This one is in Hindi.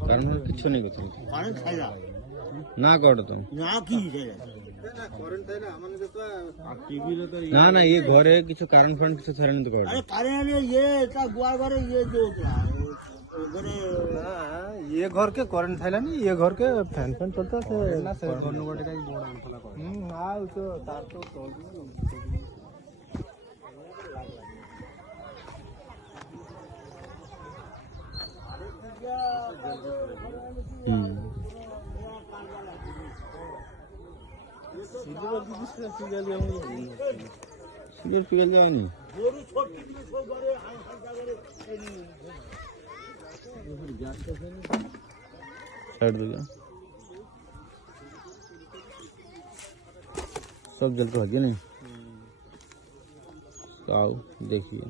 কারণ কিছু নেই কোথাও কারেন্ট ছাইলা না করো তুমি না কি ছাইলা না না ये ঘরে কিছু কারণ ফারণ কিছু ছাড়েনি তো করে अरे कारेंट ये ता गुआ घरे ये जो घरे ये घर के करेंट था नहीं ये घर के फैन फैन चलता थे ना से घर नो बटे का बोर्ड आन फला कर हां तो तार तो तोल সিগারেট পিগাল যায়নি গরু ছোট কিছু সব ঘরে আই হালকা ঘরে साइड दो सब जल को हगे नहीं आओ देखिए